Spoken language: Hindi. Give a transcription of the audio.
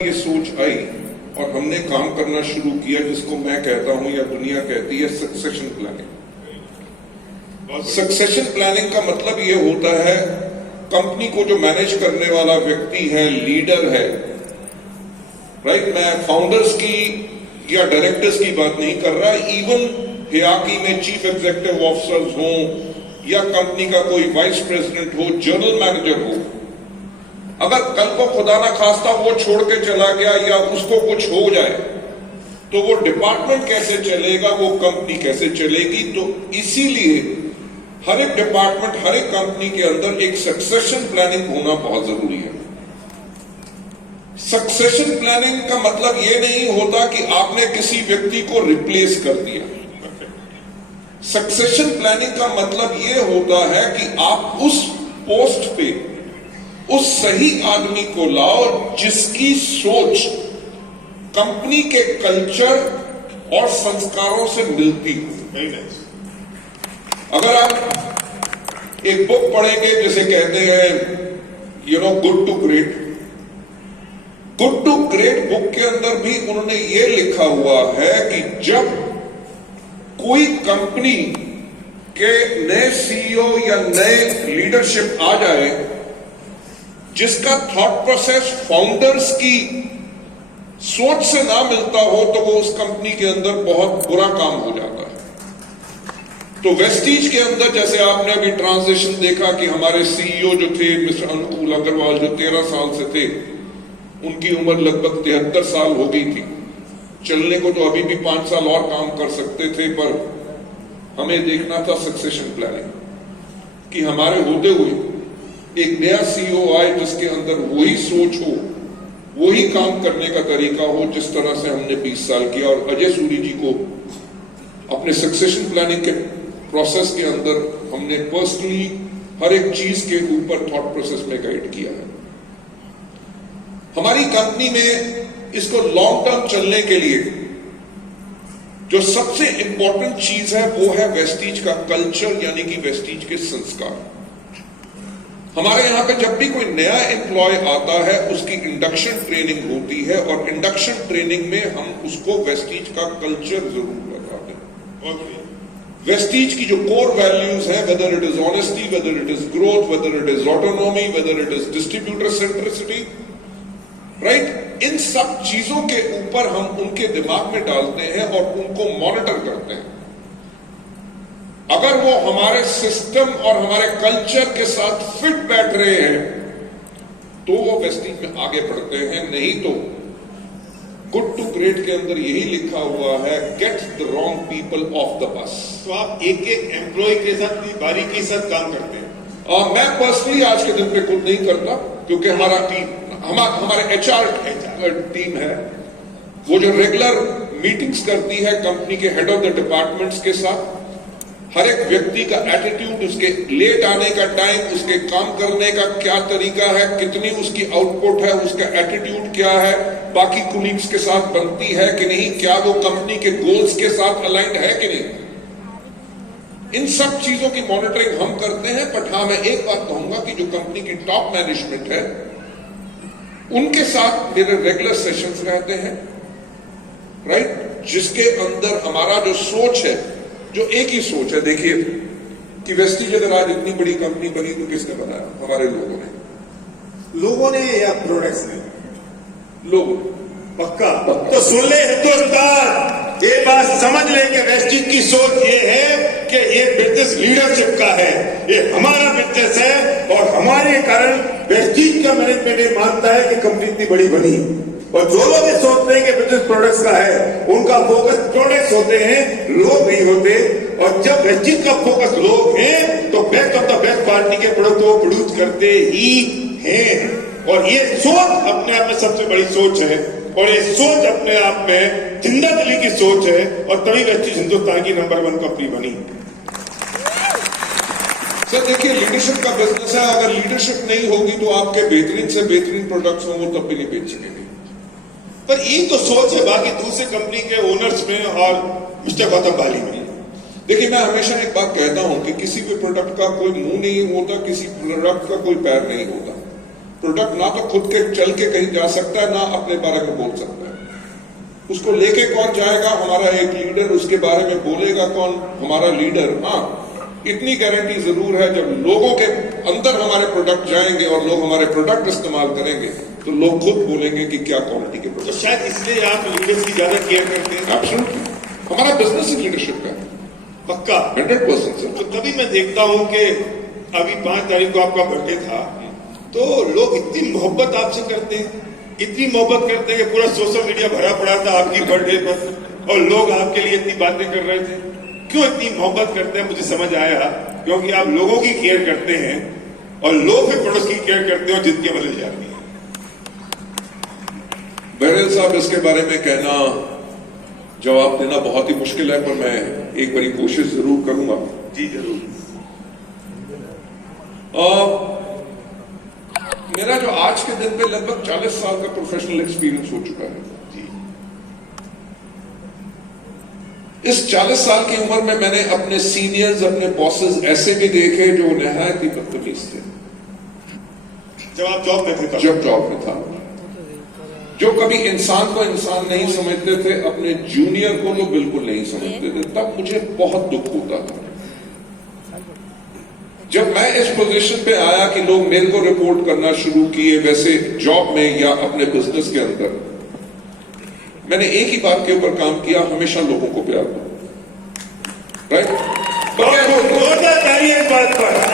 ये सोच आई और हमने काम करना शुरू किया जिसको मैं कहता हूं या दुनिया कहती है सक्सेशन प्लानिंग। सक्सेशन प्लानिंग का मतलब ये होता है कंपनी को जो मैनेज करने वाला व्यक्ति है, लीडर है, राइट। मैं फाउंडर्स की या डायरेक्टर्स की बात नहीं कर रहा, इवन हियाकी में चीफ एग्जीक्यूटिव ऑफिसर्स हो या कंपनी का कोई वाइस प्रेसिडेंट हो, जनरल मैनेजर हो, अगर कल को खुदा ना खास्ता वो छोड़ के चला गया या उसको कुछ हो जाए तो वो डिपार्टमेंट कैसे चलेगा, वो कंपनी कैसे चलेगी। तो इसीलिए हर एक डिपार्टमेंट, हर एक कंपनी के अंदर एक सक्सेशन प्लानिंग होना बहुत जरूरी है। सक्सेशन प्लानिंग का मतलब ये नहीं होता कि आपने किसी व्यक्ति को रिप्लेस कर दिया। सक्सेशन प्लानिंग का मतलब ये होता है कि आप उस पोस्ट पे उस सही आदमी को लाओ जिसकी सोच कंपनी के कल्चर और संस्कारों से मिलती हो। अगर आप एक बुक पढ़ेंगे जिसे कहते हैं good to great, good to great book के अंदर भी उन्होंने ये लिखा हुआ है कि जब कोई कंपनी के नए सीईओ या नए लीडरशिप आ जाए जिसका थॉट प्रोसेस फाउंडर्स की सोच से ना मिलता हो तो वो उस कंपनी के अंदर बहुत बुरा काम हो जाता है। तो वेस्टीज के अंदर जैसे आपने अभी ट्रांजिशन देखा कि हमारे सीईओ जो थे मिस्टर अनुकूल अग्रवाल, जो 13 साल से थे, उनकी उम्र लगभग 73 साल हो गई थी। चलने को तो अभी भी 5 साल और काम कर सकते थे, पर हमें देखना था सक्सेशन प्लानिंग कि हमारे होते हुए एक नया सीईओ आए जिसके अंदर वही सोच हो, वही काम करने का तरीका हो जिस तरह से हमने 20 साल किया। और अजय सूरी जी को अपने सक्सेशन प्लानिंग के प्रोसेस के अंदर हमने पर्सनली हर एक चीज के ऊपर थॉट प्रोसेस में गाइड किया है। हमारी कंपनी में इसको लॉन्ग टर्म चलने के लिए जो सबसे इंपॉर्टेंट चीज है वो है वेस्टीज का कल्चर, यानी कि वेस्टीज के संस्कार। हमारे यहां पे जब भी कोई नया एम्प्लॉय आता है उसकी इंडक्शन ट्रेनिंग होती है और इंडक्शन ट्रेनिंग में हम उसको वेस्टीज का कल्चर जरूर बताते हैं। वेस्टीज की जो कोर वैल्यूज हैं, whether it is honesty, whether it is growth, whether it is autonomy, whether it is distributor centricity, right, इन सब चीजों के ऊपर हम उनके दिमाग में डालते हैं और उनको मॉनिटर करते हैं। अगर वो हमारे सिस्टम और हमारे कल्चर के साथ फिट बैठ रहे हैं तो वो वेस्टीज में आगे बढ़ते हैं, नहीं तो गुड टू ग्रेट के अंदर यही लिखा हुआ है, get the wrong people of the bus. तो आप एक एक एम्प्लॉय के साथ बारीकी के साथ काम करते हैं? मैं पर्सनली आज के दिन पे खुद नहीं करता क्योंकि हमारा HR टीम है वो जो रेगुलर मीटिंग्स करती है कंपनी के हेड ऑफ द डिपार्टमेंट्स के साथ। हर एक व्यक्ति का एटीट्यूड, उसके लेट आने का टाइम, उसके काम करने का क्या तरीका है, कितनी उसकी आउटपुट है, उसका एटीट्यूड क्या है, बाकी कुलीग्स के साथ बनती है कि नहीं, क्या वो कंपनी के गोल्स के साथ अलाइंड है कि नहीं, इन सब चीजों की मॉनिटरिंग हम करते हैं। बट हाँ, मैं एक बात कहूंगा कि जो कंपनी की टॉप मैनेजमेंट है उनके साथ मेरे रेगुलर सेशंस रहते हैं, राइट, जिसके अंदर हमारा जो सोच है, जो एक ही सोच है। देखिए कि वेस्टीज अगर आज इतनी बड़ी कंपनी बनी तो किसने बनाया? हमारे लोगों ने या प्रोडक्ट्स ने? लोगों। पक्का? तो सुन ले हिंदुस्तान, ये बात समझ ले कि वेस्टीज की सोच ये है कि ये बिजनेस लीडरशिप का है, ये हमारा बिजनेस है और हमारे कारण वेस्टीज का मैनेजमेंट ये मानता है कि कंपनी इतनी बड़ी बनी। और जो लोग ये सोचते हैं कि बिजनेस प्रोडक्ट्स का है, उनका फोकस प्रोडक्ट्स होते हैं, लोग नहीं होते। और जब वेस्टीज का फोकस लोग हैं तो best of the best quality के प्रोडक्ट वो प्रोड्यूस करते ही हैं। और ये सोच अपने आप में सबसे बड़ी सोच है और ये सोच अपने आप में जिंदा दिली की सोच है और तभी वेस्टीज हिंदुस्तान की नंबर 1 कंपनी बनी। सर देखिए, लीडरशिप का बिजनेस है, अगर लीडरशिप नहीं होगी तो आपके बेहतरीन से बेहतरीन प्रोडक्ट्स हो वो तब भी नहीं बेच सकेंगे। पर ये तो सोच है बाकी दूसरे कंपनी के ओनर्स में और मिस्टर गौतम बाली में। देखिए, मैं हमेशा एक बात कहता हूं कि किसी भी प्रोडक्ट का कोई मुंह नहीं होता, किसी प्रोडक्ट का कोई पैर नहीं होता। प्रोडक्ट ना तो खुद के चल के कहीं जा सकता है, ना अपने बारे में बोल सकता है। उसको लेके कौन जाएगा? हमारा एक लीडर। उसके बारे में बोलेगा कौन? हमारा लीडर। हाँ, इतनी गारंटी जरूर है, जब लोगों के अंदर हमारे प्रोडक्ट जाएंगे और लोग हमारे प्रोडक्ट इस्तेमाल करेंगे तो लोग खुद बोलेंगे कि क्या क्वालिटी के तो प्रोडक्ट। शायद इसलिए आप लीडर्स की ज्यादा केयर करते हैं। एब्सोल्युटली, हमारा बिजनेस लीडरशिप का पक्का 100% सर। तो तभी मैं देखता हूं कि अभी 5 तारीख को आपका बर्थडे था, तो लोग इतनी मोहब्बत आपसे करते हैं, इतनी मोहब्बत करते हैं कि पूरा सोशल मीडिया भरा पड़ा था आपकी बर्थडे पर, और लोग आपके लिए इतनी बातें कर रहे थे। क्यों इतनी मोहब्बत करते हैं? मुझे समझ आया, क्योंकि आप लोगों की केयर करते हैं और लोग फिर प्रोडक्ट्स की केयर करते हैं और जिंदगी बदल जाती है। बहरेल साहब, इसके बारे में कहना, जवाब देना बहुत ही मुश्किल है, पर मैं एक बड़ी कोशिश जरूर करूंगा। जी जरूर। मेरा जो आज के दिन पे लगभग 40 साल का प्रोफेशनल एक्सपीरियंस हो चुका है जी। इस 40 साल की उम्र में मैंने अपने सीनियर्स, अपने बॉसेस ऐसे भी देखे जो निहायत ही बदतमीज थे जब आप जॉब में थे तब? जब जॉब में था, जो कभी इंसान को इंसान नहीं समझते थे, अपने जूनियर को तो बिल्कुल नहीं समझते थे। तब मुझे बहुत दुख होता था। जब मैं इस पोजीशन पे आया कि लोग मेरे को रिपोर्ट करना शुरू किए, वैसे जॉब में या अपने बिजनेस के अंदर, मैंने एक ही बात के ऊपर काम किया, हमेशा लोगों को प्यार दो। राइट? जोरदार ताली इस बात पर।